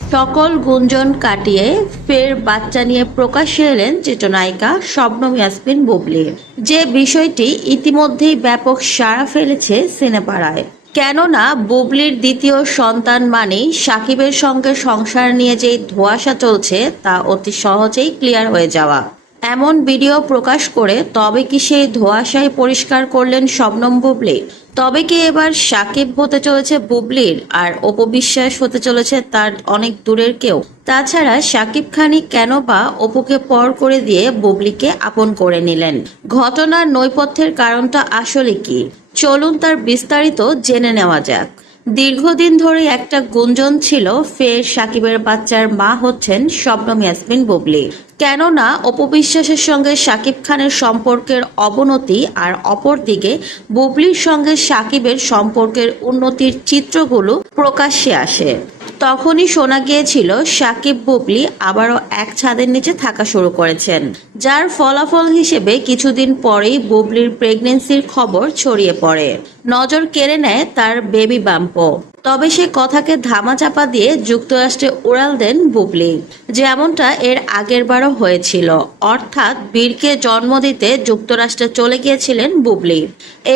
সকল গুঞ্জন কাটিয়ে ফের বাচ্চা নিয়ে প্রকাশ্যে এলেন চিত্রনায়িকা শবনম ইয়াসমিন বুবলি। যে বিষয়টি ইতিমধ্যেই ব্যাপক সাড়া ফেলেছে সিনেপাড়ায়। কেননা বুবলির দ্বিতীয় সন্তান মানেই সাকিবের সঙ্গে সংসার নিয়ে যেই ধোঁয়াশা চলছে তা অতি সহজেই ক্লিয়ার হয়ে যাওয়া। এমন ভিডিও প্রকাশ করে তবে কি সেই ধোঁয়াশাই পরিষ্কার করলেন শবনম বুবলি? তবে কি এবার সাকিব হতে চলেছে বুবলির আর অপবিশ্বাস হতে চলেছে তার অনেক দূরের কেউ? তাছাড়া সাকিব খানই কেন বা অপুকে পর করে দিয়ে বুবলিকে আপন করে নিলেন? ঘটনার নৈপথ্যের কারণটা আসলে কি? চলুন তার বিস্তারিত জেনে নেওয়া যাক। দীর্ঘদিন ধরে একটা গুঞ্জন ছিল ফের সাকিবের বাচ্চার মা হচ্ছেন শবনম ইয়াসমিন বুবলি। কেননা অপবিশ্বাসের সঙ্গে সাকিব খানের সম্পর্কের অবনতি আর অপরদিকে বুবলির সঙ্গে সাকিবের সম্পর্কের উন্নতির চিত্রগুলো প্রকাশ্যে আসে। তখনই শোনা গিয়েছিল সাকিব বুবলি আবারও এক ছাদের নিচে থাকা শুরু করেছেন, যার ফলাফল হিসেবে কিছুদিন পরেই বুবলির প্রেগনেন্সির খবর ছড়িয়ে পড়ে। নজর কেড়ে নেয় তার বেবি বাম্পও। তবে সে কথাকে ধামাচাপা দিয়ে যুক্তরাষ্ট্রে উড়াল দেন বুবলি, যেমনটা এর আগের বারও হয়েছিল। অর্থাৎ বীরকে জন্ম দিতে যুক্তরাষ্ট্রে চলে গিয়েছিলেন বুবলি।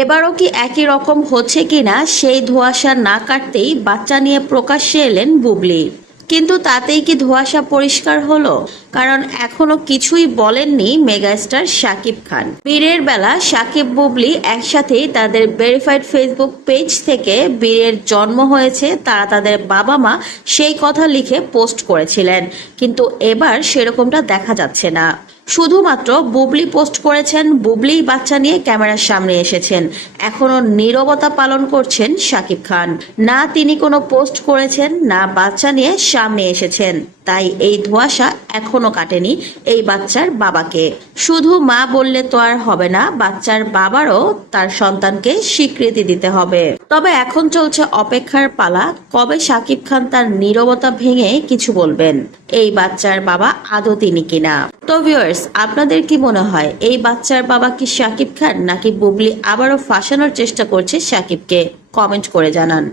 এবারও কি একই রকম হচ্ছে কিনা সেই ধোঁয়াশা না কাটতেই বাচ্চা নিয়ে প্রকাশ্যে এলেন বুবলি। কিন্তু তাতেই কি ধোঁয়াশা পরিষ্কার হলো? কারণ এখনো কিছুই বলেননি মেগাস্টার শাকিব খান। বীরের বেলা সাকিব বুবলি একসাথেই তাদের ভেরিফাইড ফেসবুক পেজ থেকে বীরের জন্ম হয়েছে তারা তাদের বাবা মা সেই কথা লিখে পোস্ট করেছিলেন, কিন্তু এবার সেরকমটা দেখা যাচ্ছে না। শুধুমাত্র বুবলি পোস্ট করেছেন, বুবলিই বাচ্চা নিয়ে ক্যামেরার সামনে এসেছেন। এখনো নীরবতা পালন করছেন শাকিব খান। না তিনি কোনো পোস্ট করেছেন, না বাচ্চা নিয়ে সামনে এসেছেন। তাই এই ধোঁয়াশা এখনো কাটেনি এই বাচ্চার বাবাকে। শুধু মা বললে তো আর হবে না, বাচ্চার বাবারও তার সন্তানকে স্বীকৃতি দিতে হবে। তবে এখন চলছে অপেক্ষার পালা, কবে শাকিব খান তার নীরবতা ভেঙে কিছু বলবেন। এই বাচ্চার বাবা আদৌ তিনি কিনা? তো ভিউয়ার্স, আপনাদের কি মনে হয় এই বাচ্চার বাবা কি শাকিব খান, নাকি বুবলি আবারও ফাঁসানোর চেষ্টা করছে শাকিবকে? কমেন্ট করে জানান।